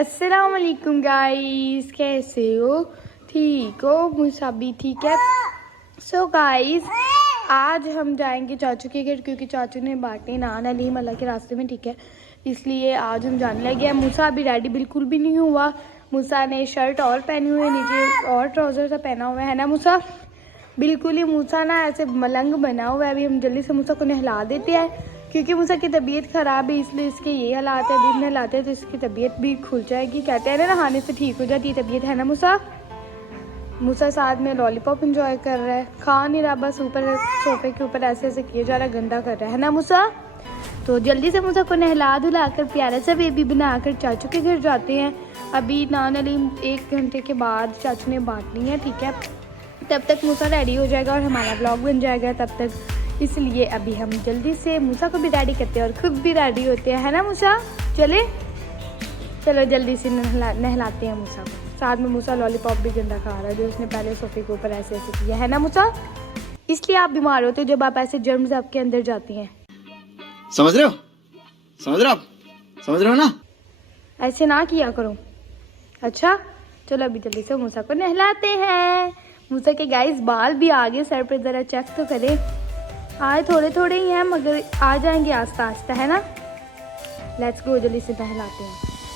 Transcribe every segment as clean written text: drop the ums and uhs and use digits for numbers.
अस्सलाम वालेकुम गाइस, कैसे हो? ठीक हो? मूसा भी ठीक है। सो गाइस, आज हम जाएंगे चाचू के घर क्योंकि चाचू ने बांटे नान अलीम अल्लाह के रास्ते में, ठीक है। इसलिए आज हम जाने लगे हैं। मूसा अभी रेडी बिल्कुल भी नहीं हुआ। मूसा ने शर्ट और पहनी हुई है, नीचे और ट्राउज़र सा पहना हुआ है ना मूसा। बिल्कुल ही मूसा ना ऐसे मलंग बना हुआ है। अभी हम जल्दी से मूसा को नहला देते हैं क्योंकि मूसा की तबीयत ख़राब है, इसलिए इसके ये हालात है। अभी नहलाते हैं तो इसकी तबीयत भी खुल जाएगी। कहते हैं ना, नहाने से ठीक हो जाती है तबीयत, है ना मूसा। मूसा साथ में लॉलीपॉप एंजॉय कर रहा है, खा नहीं रहा, बस ऊपर सोफे के ऊपर ऐसे ऐसे किए जा रहा है, गंदा कर रहा है ना मूसा। तो जल्दी से मूसा को नहला धुला कर प्यारा सा बेबी बनाकर चाचू के घर जाते हैं। अभी नान अलीम 1 घंटे के बाद चाचू ने बांटनी है, ठीक है। तब तक मूसा रेडी हो जाएगा और हमारा ब्लॉग बन जाएगा तब तक। इसलिए अभी हम जल्दी से मूसा को भी रेडी करते हैं और खुद भी रेडी होते हैं, है ना मूसा। चलो जल्दी से नहलाते हैं मूसा को। साथ में मूसा लॉलीपॉप भी गंदा खा रहा है जो उसने पहले सोफे के ऊपर ऐसे ऐसे किया, है ना मूसा। इसलिए आप बीमार होते हो जब आप ऐसे जर्म्स आपके अंदर जाती हैं। समझ रहे हो ना। ऐसे ना किया करो। अच्छा चलो अभी जल्दी से मूसा को नहलाते हैं। मूसा के गाइस बाल भी आगे सर पे, ज़रा चेक तो करें। आए थोड़े थोड़े ही हैं मगर आ जाएंगे आस्ता आस्ता, है ना। लेट्स गो, जल्दी से नहलाते हैं।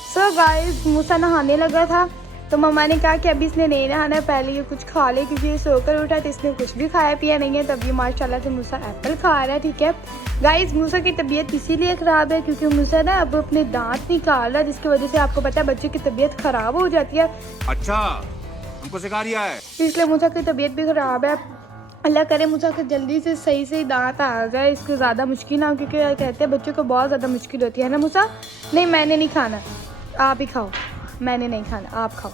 सो गाइस, मूसा नहाने लगा था तो मम्मा ने कहा कि अभी इसने नहीं नहाना है, पहले ये कुछ खा ले क्योंकि ये सोकर उठा तो इसने कुछ भी खाया पिया नहीं है। तब ये माशाल्लाह से मूसा एप्पल खा रहा है, ठीक है। गाइस, मूसा की तबीयत इसीलिए ख़राब है क्योंकि मूसा ना अब अपने दांत निकाल रहा है, जिसकी वजह से आपको पता है बच्चे की तबीयत ख़राब हो जाती है। अच्छा, हमको सिखा दिया है। इसलिए मूसा की तबीयत भी ख़राब है। अल्लाह करे मूसा के जल्दी से सही दांत आ जाए, इसको ज़्यादा मुश्किल ना हो क्योंकि कहते हैं बच्चों को बहुत ज़्यादा मुश्किल होती है ना मूसा। नहीं, मैंने नहीं खाना, आप ही खाओ। मैंने नहीं खाना, आप खाओ,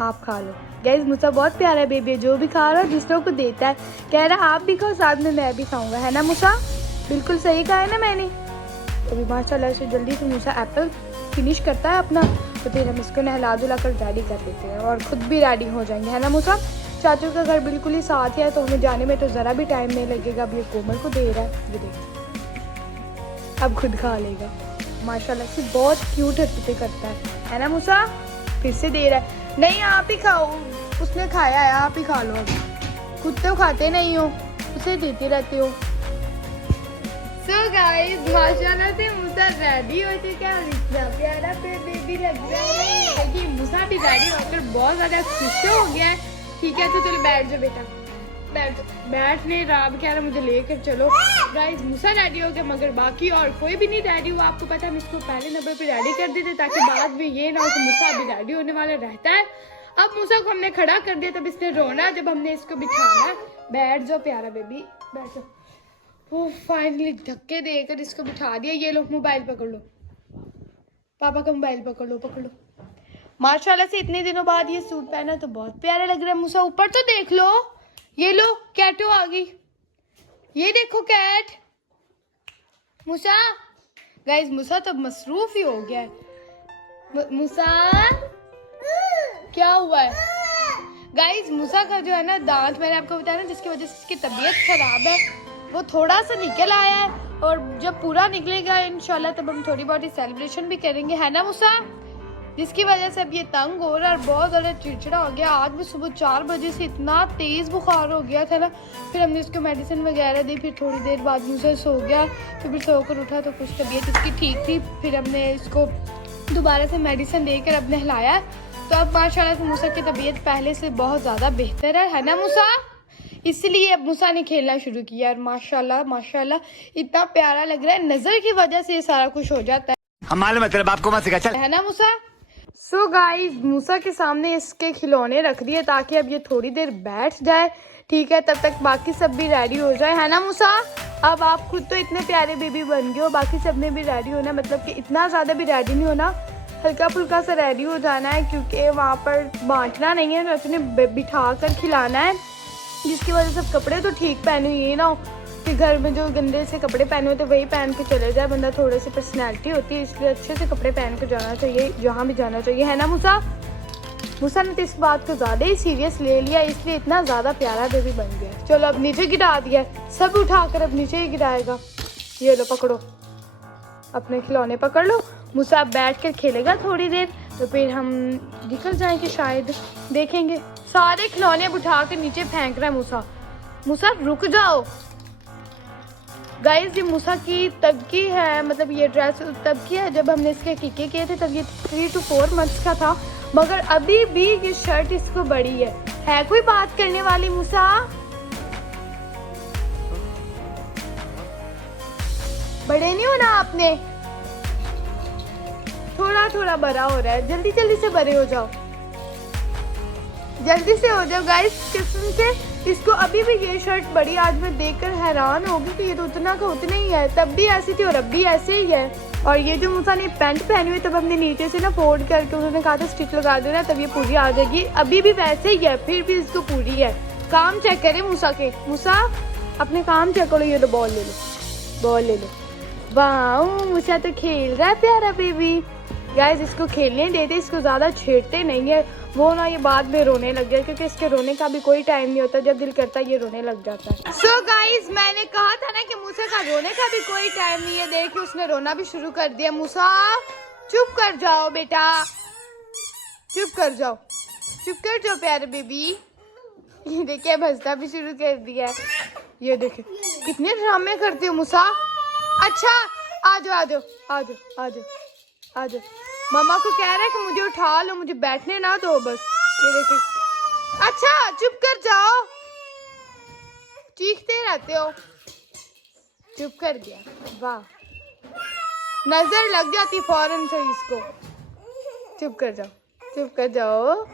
आप खा लो। गाइस, मूसा बहुत प्यारा है बेबी, जो भी खा रहा है दूसरों को देता है। कह रहा है आप भी खाओ, साथ में मैं भी खाऊंगा, है ना मूसा। बिल्कुल सही कहा है ना मैंने। तो अभी माशाल्लाह से जल्दी से मूसा एप्पल फिनिश करता है अपना, तो फिर हम इसको नहला धुला कर रेडी कर देते हैं और ख़ुद भी रेडी हो जाएंगे, है ना मूसा। चाचू का घर बिल्कुल ही साथ है तो हमें जाने में तो ज़रा भी टाइम नहीं लगेगा। अब ये कोमल को दे रहा है, ये देख, अब खुद खा लेगा। माशाल्लाह से बहुत क्यूट हरकतें करता है ना मूसा। फिर से दे रहा है, नहीं आप ही खाओ, उसने खाया है, आप ही खा लो। अब खुद तो खाते नहीं हो, उसे देते रहते हो। सो गाइस, माशाल्लाह से मूसा रेडी हो चुका है और इतना प्यारा पे बेबी लग रहा है कि मूसा भी रेडी होकर बहुत ज़्यादा खुश हो गया है, ठीक है। तो चलो बैठ जाओ बेटा, बैठ नहीं रहा, अब कह रहा मुझे लेकर चलो। गाइस, मूसा रेडी हो गया मगर बाकी और कोई भी नहीं रेडी हुआ। आपको पता है हम इसको पहले नंबर पे रेडी कर देते ताकि बाद में ये ना हो कि मूसा अभी रेडी होने वाला रहता है। अब मूसा को हमने खड़ा कर दिया, तब इसने रोना जब हमने इसको बिठाना है। बैठ जाओ प्यारा बेबी, बैठ जाओ। वो फाइनली धक्के देकर इसको बिठा दिया। ये लो मोबाइल पकड़ लो, पापा का मोबाइल पकड़ लो। माशाल्लाह से इतने दिनों बाद ये सूट पहना तो बहुत प्यारा लग रहा है मूसा। ऊपर तो देख लो, ये लो कैटो आ गई, ये देखो कैट मूसा। गाइस, मूसा तो मसरूफ ही हो गया है। मूसा क्या हुआ है? गाइस, मूसा का जो है ना दांत, मैंने आपको बताया ना, जिसकी वजह से इसकी तबीयत खराब है, वो थोड़ा सा निकल आया है और जब पूरा निकलेगा इंशाल्लाह तब हम थोड़ी बहुत सेलिब्रेशन भी करेंगे, है ना मूसा। जिसकी वजह से अब ये तंग हो रहा है और बहुत ज़्यादा चिड़चिड़ा हो गया। आज भी सुबह 4 बजे से इतना तेज़ बुखार हो गया था ना, फिर हमने इसको मेडिसिन वगैरह दी। फिर थोड़ी देर बाद मूसा सो गया, तो फिर सोकर उठा तो कुछ तबीयत इसकी ठीक थी। फिर हमने इसको दोबारा से मेडिसिन देकर अब नहलाया, तो अब माशाल्लाह से मूसा की तबीयत पहले से बहुत ज़्यादा बेहतर है ना मूसा। इसलिए अब मूसा ने खेलना शुरू किया और माशाल्लाह इतना प्यारा लग रहा है। नज़र की वजह से ये सारा कुछ हो जाता है, हमारे मतलब आपको मत सिखा, चल, है ना मूसा। सो गाइस, मूसा के सामने इसके खिलौने रख दिए ताकि अब ये थोड़ी देर बैठ जाए, ठीक है। तब तक बाकी सब भी रेडी हो जाए, है ना मूसा। अब आप खुद तो इतने प्यारे बेबी बन गए हो, बाकी सब ने भी रेडी होना, मतलब कि इतना ज़्यादा भी रेडी नहीं होना, हल्का फुल्का सा रेडी हो जाना है क्योंकि वहाँ पर बांटना नहीं है, चाचू ने बिठा कर खिलाना है। जिसकी वजह से कपड़े तो ठीक पहने, ये ना हो कि घर में जो गंदे से कपड़े पहने होते वही पहन के चले जाए बंदा। थोड़े से पर्सनैलिटी होती है, इसलिए अच्छे से कपड़े पहन कर जाना चाहिए जहाँ भी जाना चाहिए, है ना मूसा। मूसा ने तो इस बात को ज़्यादा ही सीरियस ले लिया, इसलिए इतना ज़्यादा प्यारा बेबी बन गया। चलो अब नीचे गिरा दिया, सब उठाकर अब नीचे ही गिराएगा। ये लो पकड़ो, अपने खिलौने पकड़ लो। मूसा बैठ कर खेलेगा थोड़ी देर, तो फिर हम निकल जाएंगे शायद, देखेंगे। सारे खिलौने अब उठा के नीचे फेंक रहा है मूसा। मूसा रुक जाओ। गाइस ये मूसा की तब की है, मतलब ये ड्रेस तब की है जब हमने इसके टीके किए थे, तब ये 3 to 4 मंथ्स का था, मगर अभी भी ये शर्ट इसको बड़ी है कोई बात करने वाली मूसा? बड़े नहीं होना आपने, थोड़ा थोड़ा बड़ा हो रहा है, जल्दी जल्दी से बड़े हो जाओ, जल्दी से हो जाओ गाइस। किस्म से इसको अभी भी ये शर्ट बड़ी, आज मैं देखकर हैरान हो गई कि ये तो उतना का उतना ही है, तब भी ऐसी थी और अब भी ऐसे ही है। और ये जो मूसा ने पैंट पहनी हुई, तब हमने नीचे से ना फोल्ड करके उन्होंने कहा था स्टिच लगा देना, तब ये पूरी आ जाएगी, अभी भी वैसे ही है, फिर भी इसको पूरी है। काम चेक करें मूसा के, मूसा अपने काम चेक करो। ये लो बॉल ले लो, बॉल ले लो। वाह मूसा तो खेल रहा है प्यारा बेबी। गाइस इसको खेलने देते, इसको ज़्यादा छेड़ते नहीं है, वो ना ये बाद में रोने लग गया, क्योंकि इसके रोने का भी कोई टाइम नहीं होता, जब दिल करता है ये रोने लग जाता है। सो गाइस मैंने कहा था ना कि मूसा का रोने का भी कोई टाइम नहीं है, देखिए उसने रोना भी शुरू कर दिया। मूसा चुप कर जाओ बेटा, चुप कर जाओ, चुप कर जाओ प्यारे बेबी। ये देखिए भजता भी शुरू कर दिया है, ये देखिए कितने ड्रामे करते हो मूसा। अच्छा आ जाओ आ जाओ आ जाओ आ जाओ आ जाओ, मम्मा को कह रहा है कि मुझे उठा लो, मुझे बैठने ना दो बस। ये देखिए, अच्छा चुप कर जाओ, चीखते रहते हो। चुप कर गया, वाह नजर लग जाती फौरन से इसको। चुप कर जाओ, चुप कर जाओ,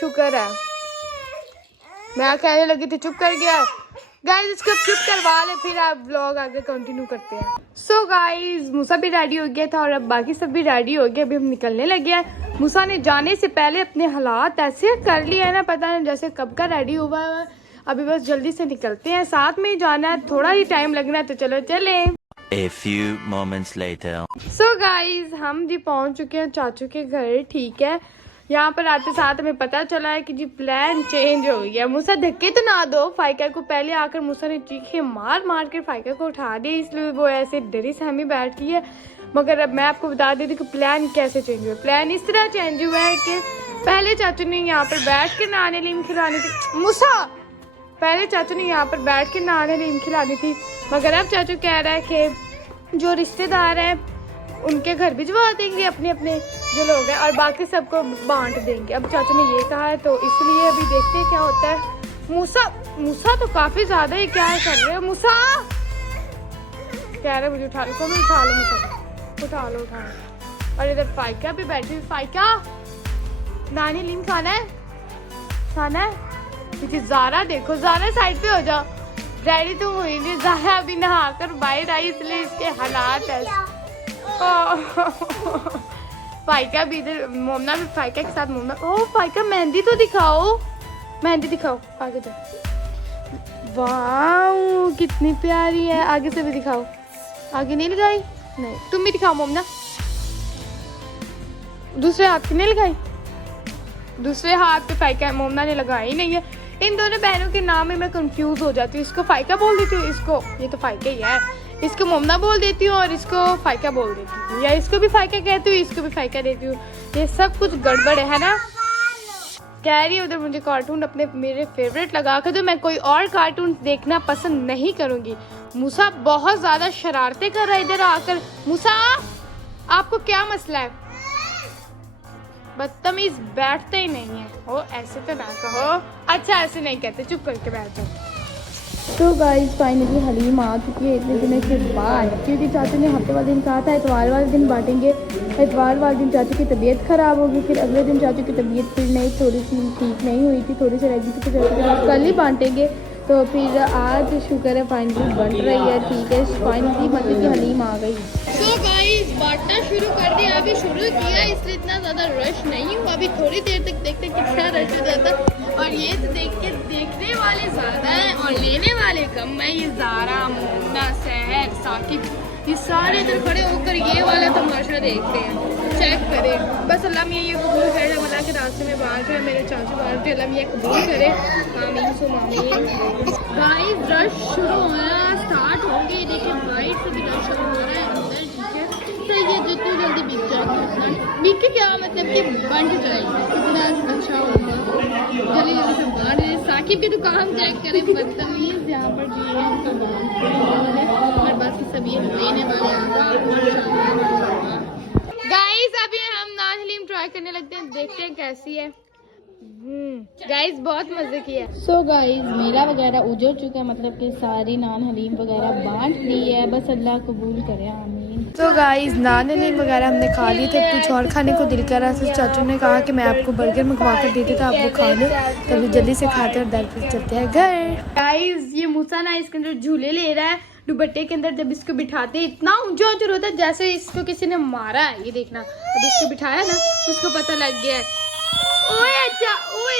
शुक्र है मैं कहने लगी थी चुप कर गया। गाइस इसको चुप करवा ले, फिर आप व्लॉग आगे कंटिन्यू करते हैं। सो गाइस मूसा भी रेडी हो गया था और अब बाकी सब भी रेडी हो गए, अभी हम निकलने लगे हैं। मूसा ने जाने से पहले अपने हालात ऐसे कर लिए है ना, पता नहीं जैसे कब का रेडी हुआ है। अभी बस जल्दी से निकलते हैं, साथ में ही जाना है, थोड़ा ही टाइम लगना है, तो चलो चले। A few moments later. So guys हम जी पहुंच चुके हैं चाचू के घर, ठीक है। यहाँ पर आते साथ हमें पता चला है कि जी प्लान चेंज हो गया। मूसा धक्के तो ना दो, फाइका को पहले आकर मूसा ने चीखे मार मार कर फाइका को उठा दिया, इसलिए वो ऐसे डरी सहमी बैठ गई है। मगर अब मैं आपको बता देती कि प्लान कैसे चेंज हुआ। प्लान इस तरह चेंज हुआ है कि पहले चाचू ने यहाँ पर बैठ के नाने लीम खिलानी थी। मूसा पहले चाचू ने यहाँ पर बैठ के नाने लीम खिलानी थी, मगर अब चाचू कह रहा है कि जो रिश्तेदार हैं उनके घर भिजवा देंगे अपने अपने जो लोग हैं, और बाकी सबको बांट देंगे। अब चाचू ने ये कहा है, तो इसलिए अभी देखते हैं क्या होता है। मूसा तो काफी ज्यादा ही क्या कर रहे हो। मूसा कह रहे मुझे उठा लो, कौन उठा लो, मूसा उठा लो उठा लो। और इधर फाइका भी बैठी हुई। फाइका नानी लीम खाना है, खाना है। क्योंकि ज़ारा देखो, ज़ारा साइड पे हो जाओ, रेडी तो हुई नहीं, ज़ारा अभी नहा कर बाहर आई, इसलिए इसके हालात ऐसे। फाइका भी इधर, मोमना भी फाइका के साथ। मोमना ओह फाइका मेहंदी तो दिखाओ, मेहंदी दिखाओ, आगे जाओ। वाह कितनी प्यारी है, आगे से भी दिखाओ। आगे नहीं लगाई, नहीं तुम भी दिखाओ मोमना। दूसरे हाथ की नहीं लगाई, दूसरे हाथ पे फाइका मोमना ने लगाई नहीं है। इन दोनों बहनों के नाम में मैं कंफ्यूज हो जाती हूँ, इसको फाइका बोल देती हूँ, इसको ये तो फाइका ही है, इसको मोमना बोल देती हूँ और इसको फाइका बोल देती हूँ, या इसको भी फाइका कहती हूँ, इसको भी फाइका देती हूँ। ये सब कुछ गड़बड़ है ना। कह रही है उधर मुझे कार्टून अपने मेरे फेवरेट लगा कर दो, मैं कोई और कार्टून देखना पसंद नहीं करूँगी। मूसा बहुत ज़्यादा शरारतें कर रहा है इधर आकर। मूसा आपको क्या मसला है? बदतमीज बैठते ही नहीं है। ओ ऐसे तो ना कहो, अच्छा ऐसे नहीं कहते, चुप करके बैठ जाओ। तो गाइस फाइनली हलीम आ चुकी है इतने दिनों के बाद, क्योंकि चाचू ने हफ्ते वाले दिन कहा था इतवार वाले दिन बांटेंगे। इतवार वाले दिन चाचू की तबीयत ख़राब होगी, फिर अगले दिन चाचू की तबीयत फिर नहीं, थोड़ी सी ठीक नहीं हुई थी, थोड़ी सी रह गई थी, तो चाचू के बाद कल ही बांटेंगे। तो फिर आज शुक्र है फाइनली बन रही है, ठीक है, फाइनली मतलब कि हलीम आ गई। तो गाइस बांटना शुरू कर दिया, अभी शुरू किया, इसलिए इतना ज़्यादा रश नहीं हुआ। अभी थोड़ी देर तक देखते कितना रश हो जाता। और ये तो देख के देखने वाले ज़्यादा हैं और लेने वाले कम है। ये ज़ारा, मोमना, सहर, साकिब, ये सारे इधर खड़े होकर ये वाला तमाशा देखते हैं। चेक करें, बस अल्लाह मियाँ ये कबूल करे, अल्लाह के रास्ते में बांट है मेरे चाचू बांट है, अल्लाह मियाँ कबूल करे, आमीन सो आमीन। गाइस रश शुरू होना स्टार्ट हो गई, देखिए बाइक से भी रश शुरू हो रहा है अंदर, ठीक है। तो ये जितनी जल्दी बिक जाएगी बिक के क्या साकिब की दुकान चेक करें, बदतमीज यहाँ पर जो है उनका नाम और बाकी सब ये लेने वाले। गाइस अभी हम नान हलीम ट्राई करने लगते हैं, देखते हैं कैसी है। गाइस बहुत मजे की है। सो गाइस मेला वगैरह उजड़ चुका है, मतलब कि सारी नान हलीम वगैरह बांट दी है, बस अल्लाह कबूल करे, आमीन। तो गाइस नान हलीम वगैरह हमने खा ली थे, कुछ और खाने को दिल कर रहा था। चाचू ने कहा कि मैं आपको बर्गर मंगवा कर देती था, आप वो खा लो, तभी जल्दी से खाते और दर फिर चलते हैं घर। गाइस ये मूसा ना इसके अंदर झूले ले रहा है, दुपट्टे के अंदर जब इसको बिठाते हैं इतना ऊंचा ऊंचा होता है जैसे इसको किसी ने मारा है। ये देखना, अब इसको बिठाया ना उसको पता लग गया है। ओए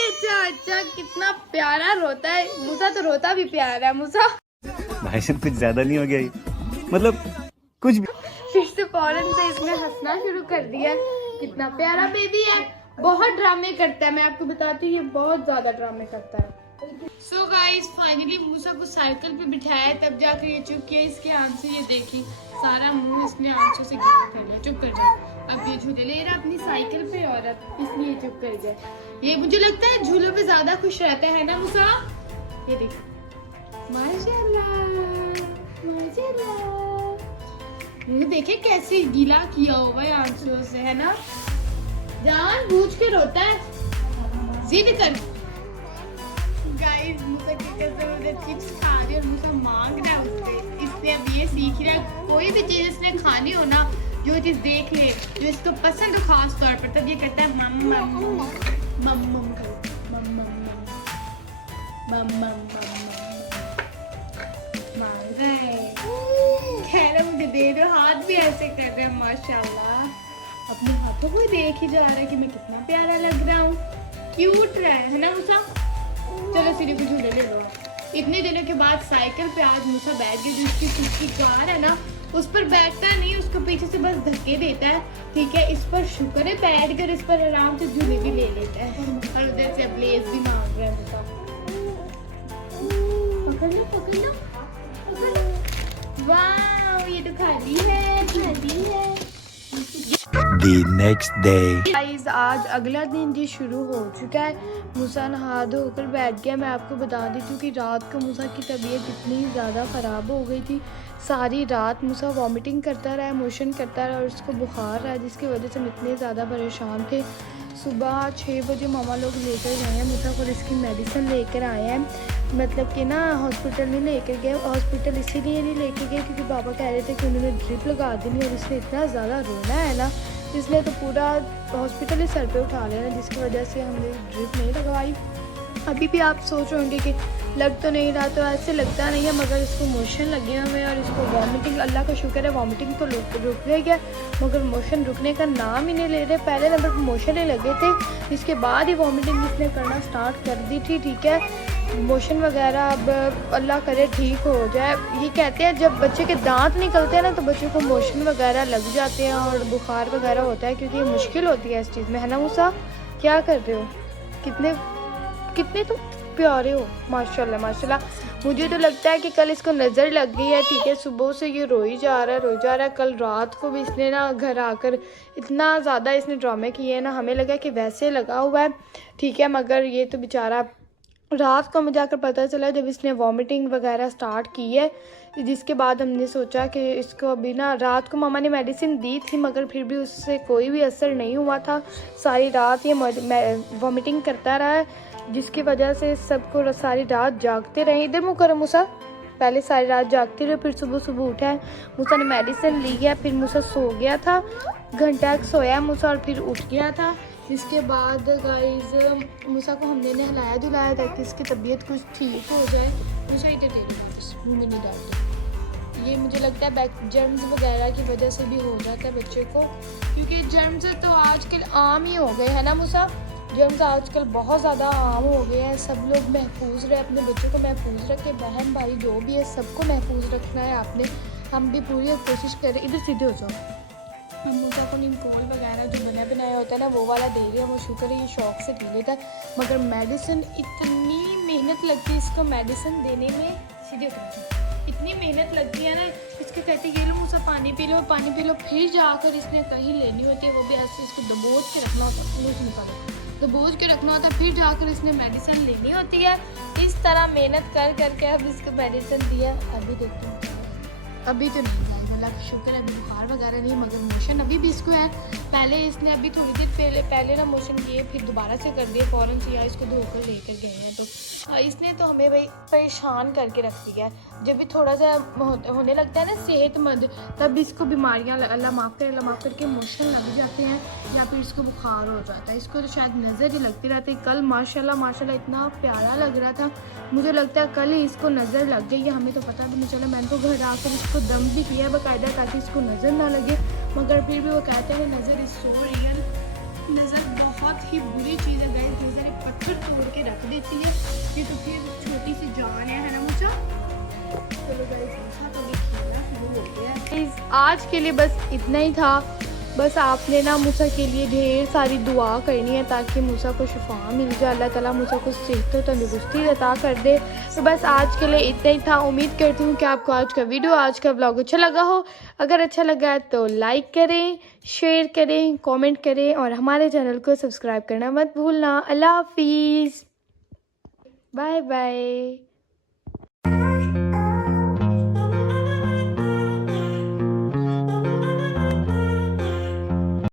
अच्छा अच्छा कितना प्यारा रोता है मूसा, तो रोता भी प्यारा है मूसा। भाई साहब कुछ ज्यादा नहीं हो गया ये? मतलब कुछ भी। फिर से फौरन से इसने हंसना शुरू कर दिया। कितना प्यारा बेबी है, बहुत ड्रामे करता है, मैं आपको बताती हूँ ये बहुत ज्यादा ड्रामे करता है। सो गाइस फाइनली मूसा को साइकिल पे बिठाया है, तब जाकर ये चुप किया। इसके आंसू ये देखी, सारा मुंह इसने आंसू से गिला कर लिया। चुप कर जाए, अब ये झूले ले रहा अपनी साइकिल पे और अब इसलिए चुप कर जाए। ये मुझे लगता है झूलों पे ज्यादा खुश रहता है ना मूसा। ये देख माशाल्लाह माशाल्लाह, मुंह देखे कैसे गीला किया हुआ है आंसुओं से, है ना। जानबूझ के रोता है, जिद कर। गाइस मूसा की कसम से चिप्स खा रही है और मूसा मांग रहा है उससे। इसने अब ये सीख रहा है कोई भी चीज इसने खानी हो ना, जो चीज देख ले जो इसको पसंद हो खास तौर पर, तब ये कहता है मम मम मम मम मम मम मम मांग रहा है, कह रहा मुझे दे दो। हाथ भी ऐसे कर रहे हैं माशाल्लाह, अपने हाथों को देख ही जा रहा है कि मैं कितना प्यारा लग रहा हूँ, क्यूट रहा है ना मूसा। चलो सीढ़ी पे झूले ले लो। इतने दिनों के बाद साइकिल पे आज मूसा बैठ गया। जो उसकी खुद की कार है ना उस पर बैठता नहीं, उसको पीछे से बस धक्के देता है, ठीक है। इस पर शुक्र है बैठ कर इस पर आराम से झूले भी ले लेता है। और उधर से अब लेस भी मांग रहा है मूसा। पकड़ लो पकड़ लो पकड़ लो। वाह ये तो खाली है खाली है। The next day. गाइस आज अगला दिन जी शुरू हो चुका है। मूसा नहा धोकर बैठ गया। मैं आपको बता देती हूँ कि रात को मूसा की तबीयत इतनी ज़्यादा ख़राब हो गई थी, सारी रात मूसा वॉमिटिंग करता रहा, मोशन करता रहा और उसको बुखार रहा, जिसकी वजह से हम इतने ज़्यादा परेशान थे। सुबह 6 बजे मामा लोग लेकर गए हैं मूसा को, इसकी मेडिसिन लेकर आए हैं। मतलब कि ना हॉस्पिटल नहीं लेकर गए, हॉस्पिटल इसीलिए नहीं लेकर गए क्योंकि पापा कह रहे थे कि उन्होंने ड्रिप लगा देनी और इसने इतना ज़्यादा रोना है ना, इसलिए तो पूरा हॉस्पिटल ही सर पे उठा लेना, जिसकी वजह से हमने ड्रिप नहीं लगवाई। अभी भी आप सोच रहे होंगे कि लग तो नहीं रहा, तो ऐसे लगता नहीं है, मगर इसको मोशन लगे हुए और इसको वॉमिटिंग, अल्लाह का शुक्र है वॉमिटिंग तो रुक गया, मगर मोशन रुकने का नाम ही नहीं ले रहे। पहले नंबर पर मोशन ही लगे थे, इसके बाद ही वॉमिटिंग इसने करना स्टार्ट कर दी थी, ठीक है। मोशन वगैरह अब अल्लाह करे ठीक हो जाए। ये कहते हैं जब बच्चे के दांत निकलते हैं ना तो बच्चों को मोशन वगैरह लग जाते हैं और बुखार वगैरह होता है, क्योंकि ये मुश्किल होती है इस चीज़ में, है ना मूसा। क्या कर रहे हो, कितने कितने तो प्यारे हो माशाल्लाह माशाल्लाह। मुझे तो लगता है कि कल इसको नज़र लग गई है, ठीक है। सुबह से ये रोई जा रहा है। कल रात को भी इसने ना घर आकर इतना ज़्यादा इसने ड्रामे किए हैं ना, हमें लगा कि वैसे लगा हुआ है, ठीक है, मगर ये तो बेचारा रात को हमें जाकर पता चला जब इसने वॉमिटिंग वगैरह स्टार्ट की है, जिसके बाद हमने सोचा कि इसको अभी ना, रात को मामा ने मेडिसिन दी थी मगर फिर भी उससे कोई भी असर नहीं हुआ था। सारी रात ये वॉमिटिंग करता रहा है, जिसकी वजह से सबको सारी रात जागते रहे। इधर मुँह करो मूसा, पहले सारी रात जागते रहे, फिर सुबह सुबह उठा है मूसा ने मेडिसिन ली गया, फिर मूसा सो गया था, घंटा सोया मूसा और फिर उठ गया था। इसके बाद गाइस मूसा को हमने नहलाया धुलाया ताकि इसकी तबीयत कुछ ठीक हो जाए। मूसा इधर दे दो, मुँह में नहीं डालते, ये मुझे लगता है जर्म्स वगैरह की वजह से भी हो जाता है बच्चे को, क्योंकि जर्म्स तो आजकल आम ही हो गए हैं ना मूसा। जर्म्स आजकल बहुत ज़्यादा आम हो गए हैं, सब लोग महफूज रहे, अपने बच्चों को महफूज रखें, बहन भाई जो भी है सबको महफूज रखना है आपने। हम भी पूरी कोशिश करें। इधर सीधे हो जाओ। हम मूसा को निम्कोल वगैरह जो बना बनाया होता है ना वो वाला दे रहे हैं, वो शुक्र है ये शौक से पी लेता है, मगर मेडिसिन इतनी मेहनत लगती है इसको मेडिसिन देने में, सीधे उतर जाओ, इतनी मेहनत लगती है ना। इसके कहते ये लो मूसा पानी पी लो पानी पी लो, फिर जाकर इसने कहीं लेनी होती है, वो भी ऐसे इसको दबोच के रखना होता है, मुँह से निकालो दबोच के रखना होता है, फिर जाकर इसने मेडिसिन लेनी होती है। इस तरह मेहनत कर करके अब इसको मेडिसिन दिया। अभी देखते हैं, अभी तो नहीं है, अल्लाह का शुक्र है, अभी बुखार वगैरह नहीं, मगर मोशन अभी भी इसको है। पहले इसने अभी थोड़ी देर पहले ना मोशन किए, फिर दोबारा से कर दिए फ़ौरन से, या इसको धोकर लेकर गए हैं। तो इसने तो हमें भाई परेशान करके रख दिया है। जब भी थोड़ा सा होने लगता है ना सेहतमंद, तब इसको बीमारियां अल्लाह माफ़ करके मोशन लग जाते हैं, या फिर इसको बुखार हो जाता है। इसको तो शायद नज़र ही लगती रहती है। कल माशाल्लाह इतना प्यारा लग रहा था, मुझे लगता है कल ही इसको नज़र लग जाएगी। हमें तो पता भी नहीं चला। मैंने तो घर आकर इसको दम भी किया बाकायदा, ताकि इसको नज़र ना लगे, मगर फिर भी वो कहते हैं नज़र इज़ सो रियल। नज़र बहुत ही बुरी चीज़ है गाइस, नज़र एक पत्थर तोड़ के रख देती है। ये तो फिर छोटी सी जान है ना मुझे। चलो गाइस, मूसा तो भी खेलना शुरू हो गया है। आज के लिए बस इतना ही था। बस आपने ना मूसा के लिए ढेर सारी दुआ करनी है, ताकि मूसा को शिफा मिल जाए, अल्लाह ताला मूसा को सेहत और तंदुरुस्ती अता कर दे। तो बस आज के लिए इतना ही था। उम्मीद करती हूँ कि आपको आज का वीडियो, आज का व्लॉग अच्छा लगा हो। अगर अच्छा लगा तो लाइक करें, शेयर करें, कमेंट करें, और हमारे चैनल को सब्सक्राइब करना मत भूलना। अल्लाह हाफिज़, बाय बाय।